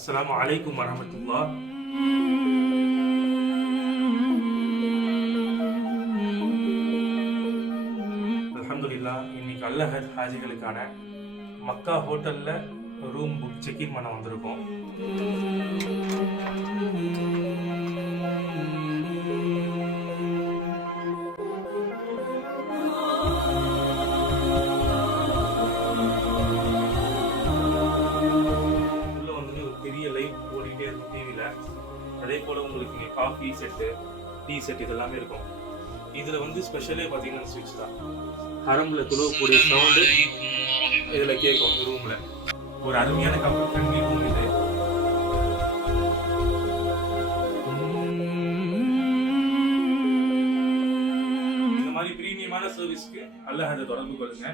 அஸ்ஸலாமு அலைக்கும் வரஹ்மத்துல்லாஹ். அல்ஹம்துலில்லாஹ். இன்னைக்கு அல்லஹஜ் ஹாஜிகளுக்கான மக்கா ஹோட்டல்ல ரூம் புக் செக்இன் பண்ண வந்திருக்கோம். உள்ள வந்து ஒரு பெரிய லைட் ஓடிட்டே இருக்கும் டிவியில. அதே போல உங்களுக்கு இங்கே காஃபி செட்டு, டீ செட் இதெல்லாமே இருக்கும். இதுல வந்து ஸ்பெஷலே பார்த்தீங்கன்னா ஸ்விட்ச் தான். ஹரம்ல துளவக்கூடிய சவுண்டு இதுல கேட்கும். இந்த ரூம்ல ஒரு அருமையான கப்பல் ஃப்ரெண்ட்லி ரூம் இது. இந்த மாதிரி பிரீமியமான சர்வீஸ்க்கு அல்லஹஜ் தொடர்பு கொள்ளுங்க.